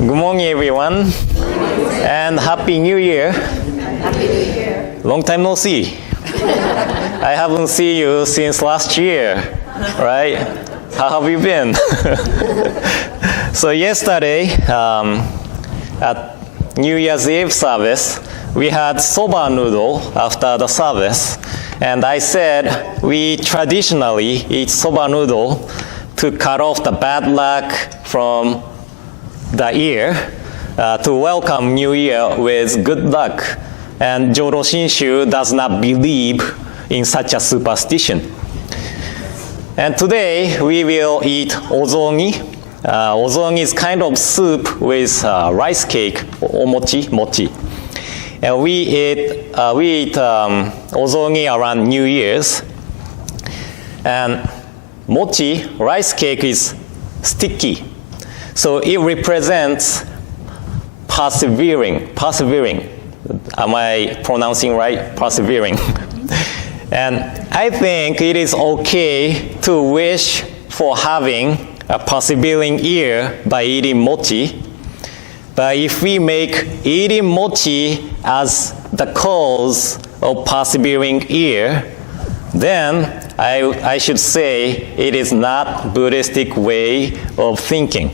Good morning, everyone, and Happy New Year. Happy New Year. Long time no see. I haven't seen you since last year, right? How have you been? So yesterday, at New Year's Eve service, we had soba noodle after the service, and I said we traditionally eat soba noodle to cut off the bad luck from the year, to welcome New Year with good luck. And Jodo Shinshu does not believe in such a superstition. And today we will eat ozongi. Ozongi is kind of soup with rice cake, or mochi. And we eat ozongi around New Year's. And mochi, rice cake, is sticky. So it represents persevering. Am I pronouncing right? Persevering. And I think it is okay to wish for having a persevering year by eating mochi. But if we make eating mochi as the cause of persevering year, then I should say it is not Buddhistic way of thinking.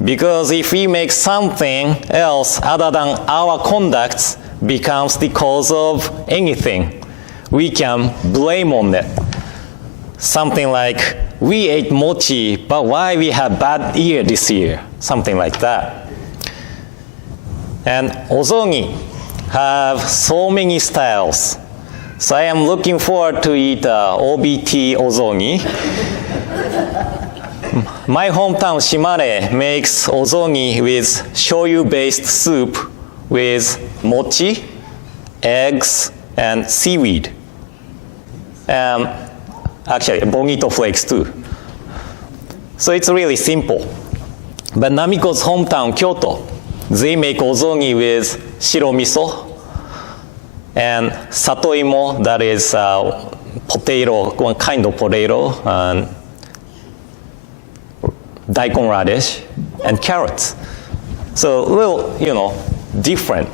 Because if we make something else other than our conduct becomes the cause of anything, we can blame on it. Something like, we ate mochi, but why we had bad year this year? Something like that. And ozongi have so many styles. So I am looking forward to eat OBT ozongi. My hometown Shimane makes ozongi with shoyu-based soup with mochi, eggs, and seaweed. Actually, bonito flakes too. So it's really simple. But Namiko's hometown, Kyoto, they make ozongi with shiro miso and satoimo, that is potato, one kind of potato, and daikon radish, and carrots. So a little, different.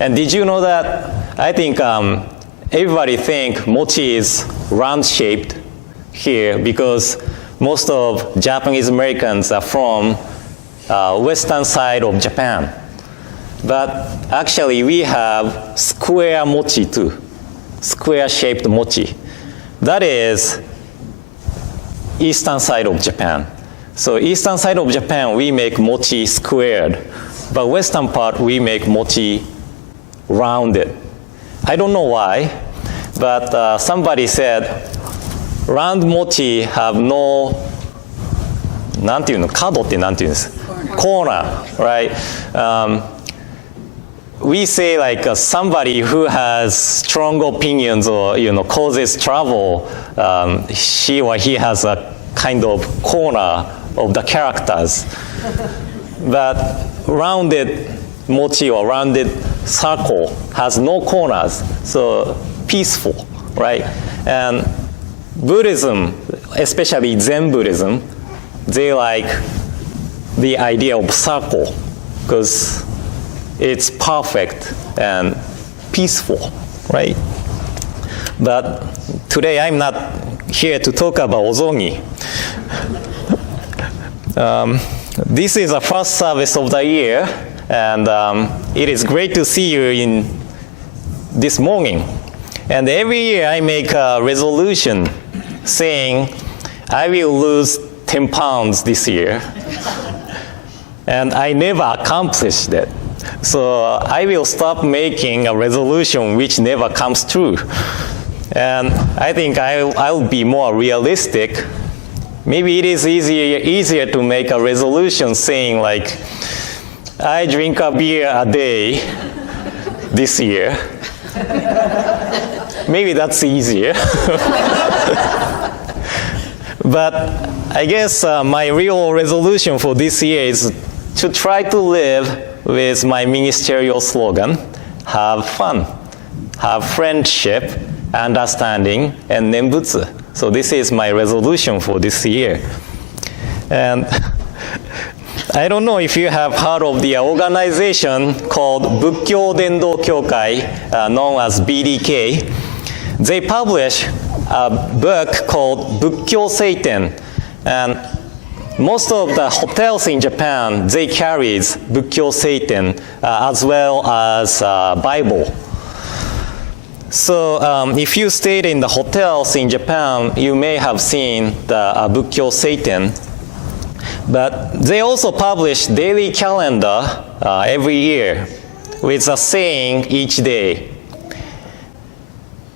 And did you know that? I think everybody think mochi is round-shaped here because most of Japanese Americans are from western side of Japan. But actually we have square mochi too, square-shaped mochi. That is eastern side of Japan. So eastern side of Japan, we make mochi squared, but western part, we make mochi rounded. I don't know why, but somebody said round mochi have no, なんていうの、角ってなんていうんです？ corner, right? We say like somebody who has strong opinions or causes trouble, she or he has a kind of corner of the characters. But rounded mochi or rounded circle has no corners, so peaceful, right? And Buddhism, especially Zen Buddhism, they like the idea of circle because it's perfect and peaceful, right? But today I'm not here to talk about ozongi. This is the first service of the year, and it is great to see you in this morning. And every year I make a resolution saying I will lose 10 pounds this year. And I never accomplished it. So I will stop making a resolution which never comes true. And I think I'll be more realistic. Maybe it is easier to make a resolution saying like, I drink a beer a day this year. Maybe that's easier. But I guess my real resolution for this year is to try to live with my ministerial slogan, have fun, have friendship, understanding, and Nembutsu. So this is my resolution for this year. And I don't know if you have heard of the organization called Bukkyo Dendo Kyokai, known as BDK. They publish a book called Bukkyo Seiten, and most of the hotels in Japan, they carry Bukkyo Seiten as well as Bible. So if you stayed in the hotels in Japan, you may have seen the Bukkyo Seiten. But they also publish daily calendar every year with a saying each day.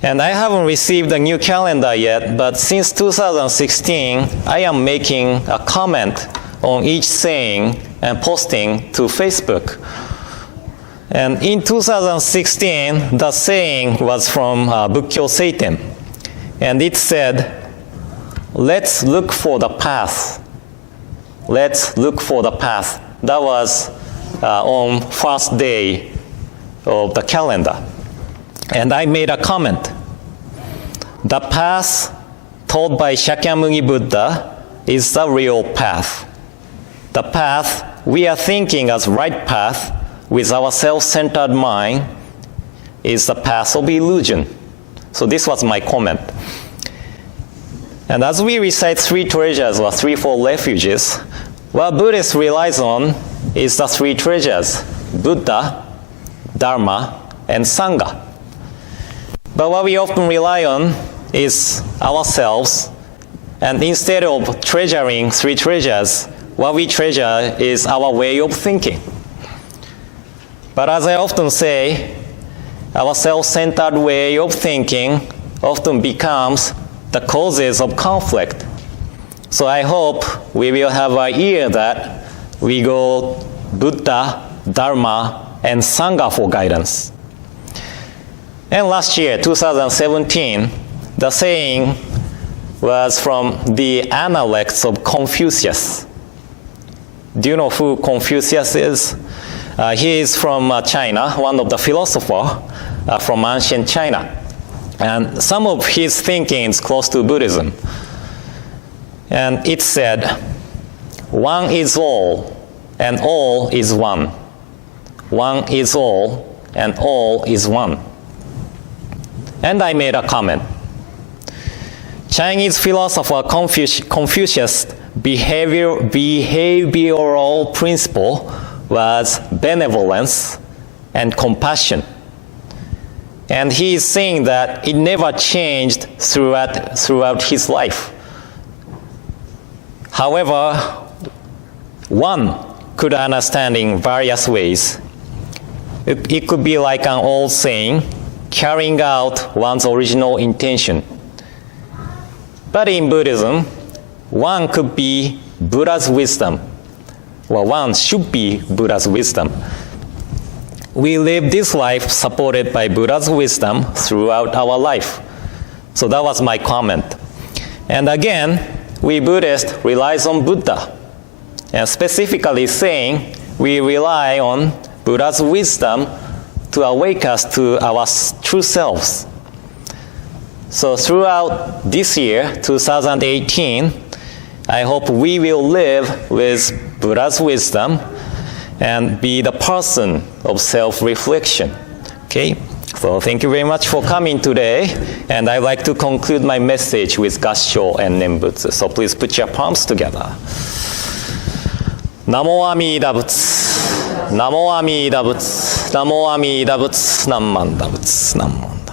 And I haven't received a new calendar yet, but since 2016, I am making a comment on each saying and posting to Facebook. And in 2016, the saying was from Bukkyo Seiten. And it said, "Let's look for the path. Let's look for the path." That was on first day of the calendar. And I made a comment. The path taught by Shakyamuni Buddha is the real path. The path we are thinking as right path with our self-centered mind is the path of illusion. So this was my comment. And as we recite three treasures or threefold refuges, what Buddhists relies on is the three treasures: Buddha, Dharma, and Sangha. But what we often rely on is ourselves, and instead of treasuring three treasures, what we treasure is our way of thinking. But as I often say, our self-centered way of thinking often becomes the causes of conflict. So I hope we will have an ear that we go Buddha, Dharma, and Sangha for guidance. And last year, 2017, the saying was from the Analects of Confucius. Do you know who Confucius is? He is from China, one of the philosophers from ancient China. And some of his thinking is close to Buddhism. And it said, "One is all, and all is one. One is all, and all is one." And I made a comment. Chinese philosopher Confucius' behavioral principle was benevolence and compassion. And he is saying that it never changed throughout his life. However, one could understand in various ways. It could be like an old saying, carrying out one's original intention. But in Buddhism, one could be Buddha's wisdom. Well, one should be Buddha's wisdom. We live this life supported by Buddha's wisdom throughout our life. So that was my comment. And again, we Buddhists rely on Buddha. And specifically saying, we rely on Buddha's wisdom to awake us to our true selves. So throughout this year, 2018, I hope we will live with Buddha's wisdom and be the person of self-reflection. Okay? So thank you very much for coming today. And I'd like to conclude my message with Gassho and Nembutsu. So please put your palms together. Namo Amida Butsu. Namo Amida Butsu. Namo Amida Butsu. Namanda Butsu. Namanda.